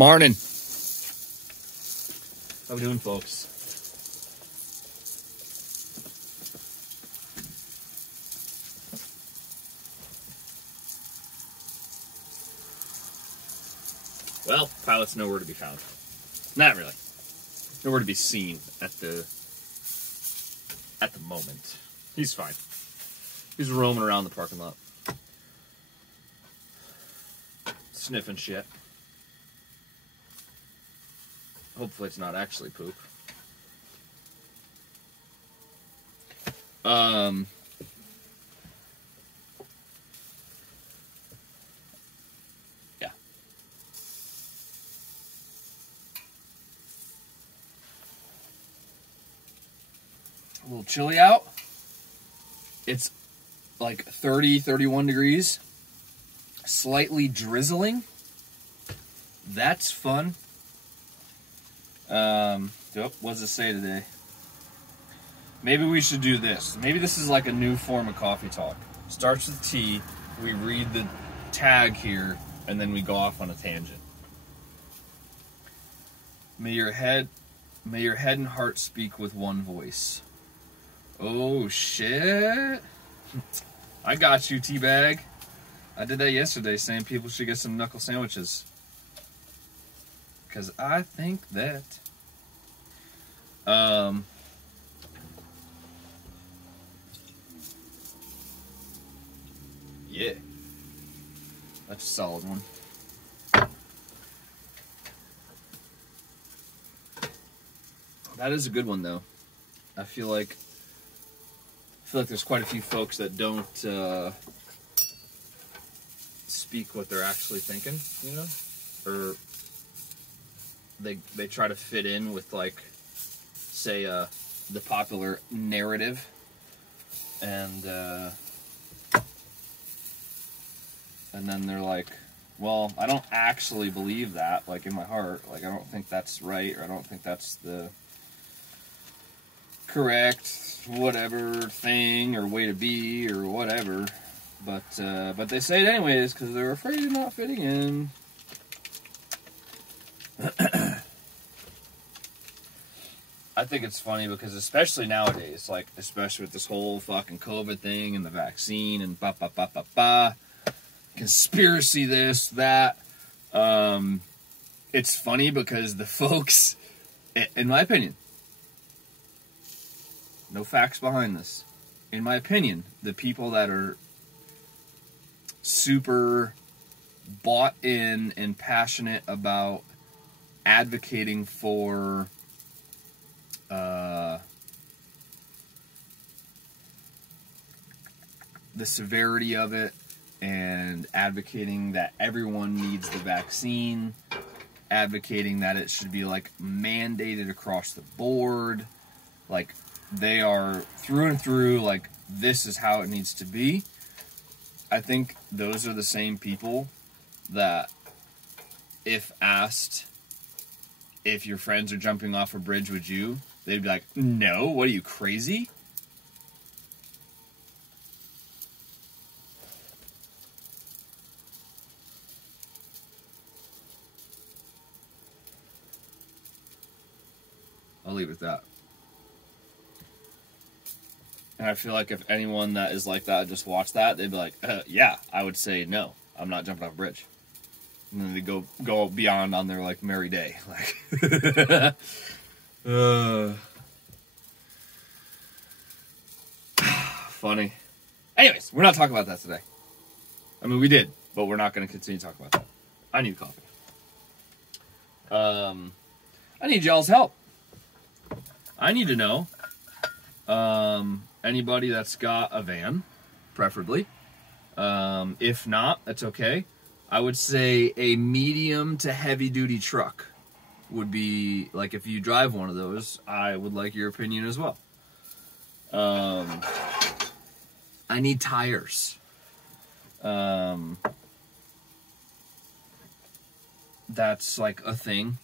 Morning. How we doing, folks? Well, pilot's nowhere to be found. Not really. Nowhere to be seen at the moment. He's fine. He's roaming around the parking lot. Sniffing shit. Hopefully it's not actually poop. Yeah. A little chilly out. It's like 30, 31 degrees. Slightly drizzling. That's fun. What does it say today? Maybe we should do this. Maybe this is like a new form of coffee talk. Starts with T, we read the tag here, and then we go off on a tangent. May your head and heart speak with one voice. Oh shit. I got you, T-Bag. I did that yesterday, saying people should get some knuckle sandwiches. Because I think that yeah, that's a solid one. That is a good one, though. I feel like there's quite a few folks that don't speak what they're actually thinking, you know, or they try to fit in with, like, say the popular narrative, and then they're like, well, I don't actually believe that, like, in my heart, like, I don't think that's right, or I don't think that's the correct whatever thing or way to be or whatever, but they say it anyways because they're afraid of not fitting in. I think it's funny because especially nowadays, like, especially with this whole fucking COVID thing and the vaccine and conspiracy this, that, it's funny because the folks, in my opinion, no facts behind this, in my opinion, the people that are super bought in and passionate about advocating for the severity of it and advocating that everyone needs the vaccine, advocating that it should be, like, mandated across the board, like, they are through and through, like, this is how it needs to be. I think those are the same people that, if asked if your friends are jumping off a bridge, would you? They'd be like, no, what are you, crazy? I'll leave it at that. And I feel like if anyone that is like that just watched that, they'd be like, yeah, I would say no, I'm not jumping off a bridge. And then they go beyond on their, like, merry day. Like, funny. Anyways, we're not talking about that today. I mean, we did, but we're not going to continue to talk about that. I need coffee. I need y'all's help. I need to know anybody that's got a van, preferably. If not, that's okay. I would say a medium to heavy duty truck would be, like, if you drive one of those, I would like your opinion as well. I need tires. That's, like, a thing.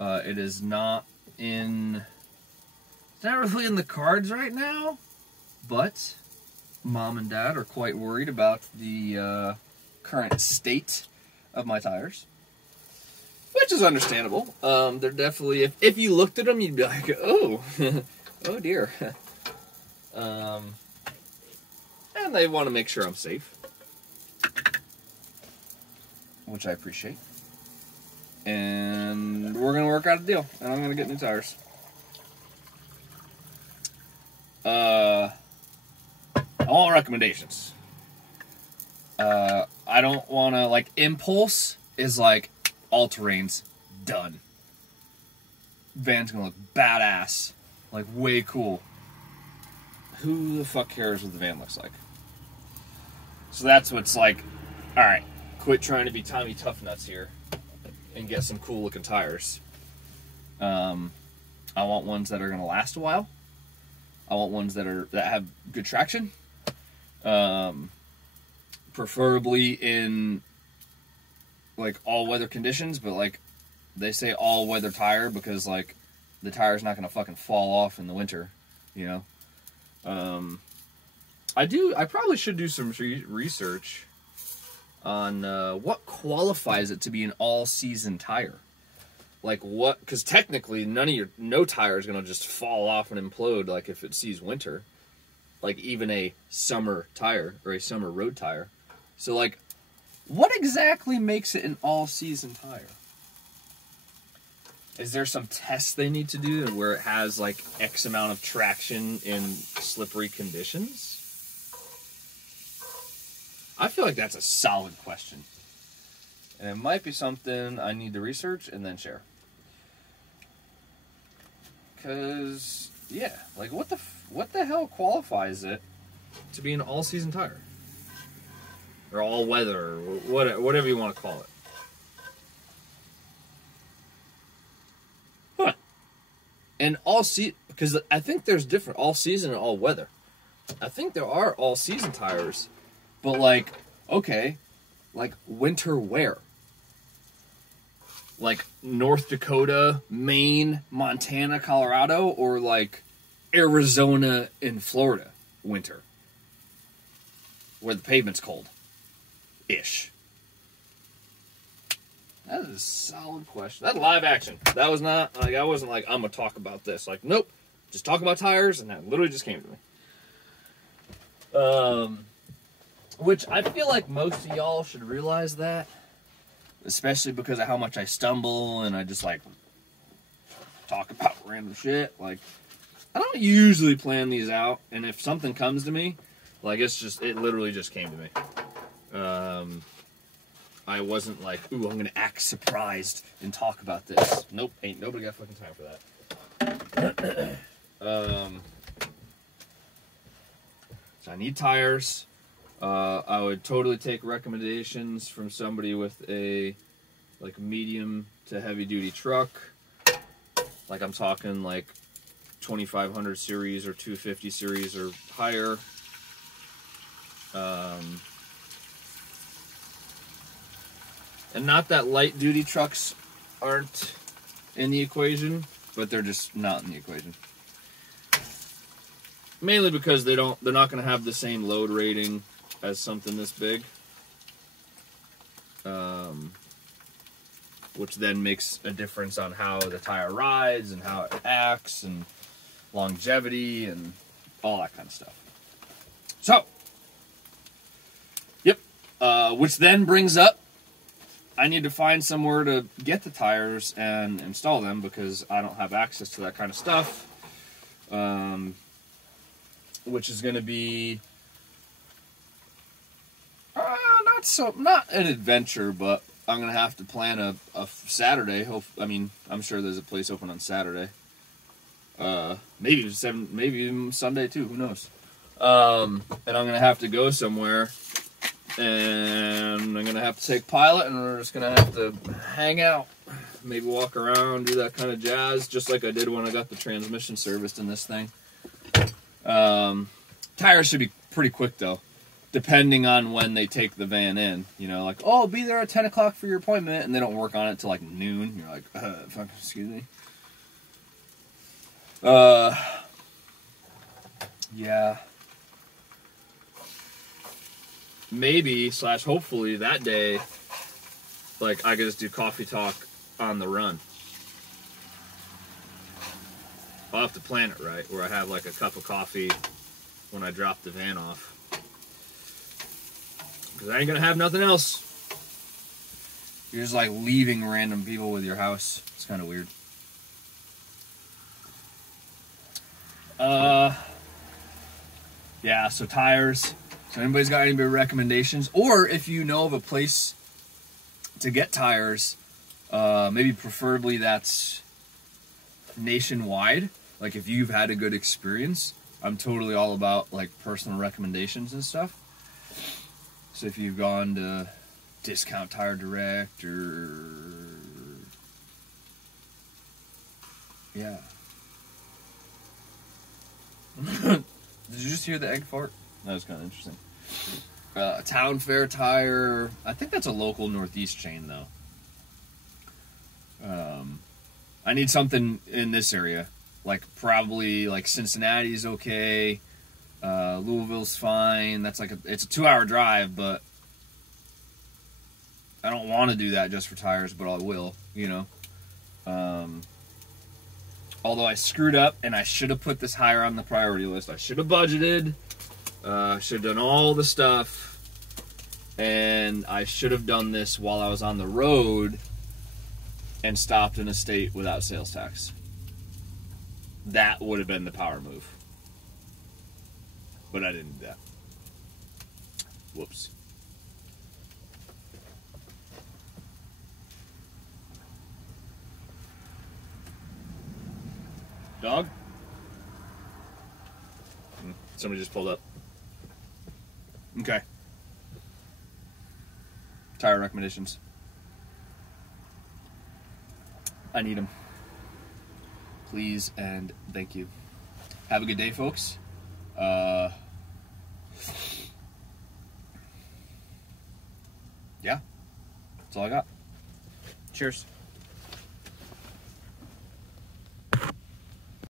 It is not in... It's not really in the cards right now, but Mom and Dad are quite worried about the current state of my tires. Which which is understandable. They're definitely, if you looked at them, you'd be like, oh, oh dear. And they want to make sure I'm safe, which I appreciate. And we're going to work out a deal, and I'm going to get new tires. I want recommendations. I don't want to, like, Impulse is like, all-terrain's done. Van's going to look badass. Like, way cool. Who the fuck cares what the van looks like? So that's what's like, alright, quit trying to be Tommy Tough Nuts here and get some cool looking tires. I want ones that are going to last a while. I want ones that have good traction. Preferably in like all weather conditions, but like they say all weather tire because like the tire's not going to fucking fall off in the winter, you know. I probably should do some research on what qualifies it to be an all-season tire. Like what? Because technically, no tire is gonna just fall off and implode. Like if it sees winter, like even a summer tire or a summer road tire. So like, what exactly makes it an all-season tire? Is there some tests they need to do where it has like X amount of traction in slippery conditions? I feel like that's a solid question. And it might be something I need to research and then share. Because, yeah, like what the hell qualifies it to be an all-season tire? Or all-weather, or whatever you want to call it. Huh. And because I think there's different all-season and all-weather. I think there are all-season tires, but like, okay, like winter wear. Like North Dakota, Maine, Montana, Colorado, or like Arizona and Florida winter, where the pavement's cold-ish. That is a solid question. That's live action. That was not, like, I wasn't like, I'm going to talk about this. Like, nope, just talk about tires, and that literally just came to me. Which I feel like most of y'all should realize that. Especially because of how much I stumble and I just, like, talk about random shit. Like, I don't usually plan these out, and if something comes to me, like, it literally just came to me. I wasn't like, ooh, I'm gonna act surprised and talk about this. Nope, ain't nobody got fucking time for that. So I need tires. I would totally take recommendations from somebody with a like medium to heavy duty truck. Like I'm talking like 2500 series or 250 series or higher. And not that light duty trucks aren't in the equation, but they're just not in the equation. Mainly because they're not going to have the same load rating as something this big. Which then makes a difference on how the tire rides and how it acts and longevity and all that kind of stuff. So, yep. Which then brings up, I need to find somewhere to get the tires and install them because I don't have access to that kind of stuff. Which is going to be not an adventure, but I'm going to have to plan a Saturday. I'm sure there's a place open on Saturday. Maybe even Sunday too. Who knows? And I'm going to have to go somewhere. And I'm going to have to take Pilot, and we're just going to have to hang out. Maybe walk around, do that kind of jazz, just like I did when I got the transmission serviced in this thing. Tires should be pretty quick, though, depending on when they take the van in. You know, like, oh, be there at 10 o'clock for your appointment, and they don't work on it till like noon. You're like, fuck, excuse me. Yeah. Maybe / hopefully that day, like I could just do coffee talk on the run. I'll have to plan it right, where I have like a cup of coffee when I drop the van off. Because I ain't gonna have nothing else. You're just like leaving random people with your house. It's kind of weird. Yeah, so tires. So anybody's got any recommendations? Or if you know of a place to get tires, maybe preferably that's nationwide. Like if you've had a good experience, I'm totally all about like personal recommendations and stuff. So if you've gone to Discount Tire Direct or yeah. Did you just hear the egg fart? That was kind of interesting. Town Fair Tire. I think that's a local Northeast chain though. I need something in this area. Like probably like Cincinnati's okay. Louisville's fine. That's like it's a 2-hour drive, but I don't want to do that just for tires, but I will, you know. Although I screwed up and I should have put this higher on the priority list. I should have budgeted. Should have done all the stuff. And I should have done this while I was on the road and stopped in a state without sales tax. That would have been the power move. But I didn't do that. Whoops. Dog? Somebody just pulled up. Okay. Tire recommendations. I need them. Please and thank you. Have a good day, folks. Yeah. That's all I got. Cheers.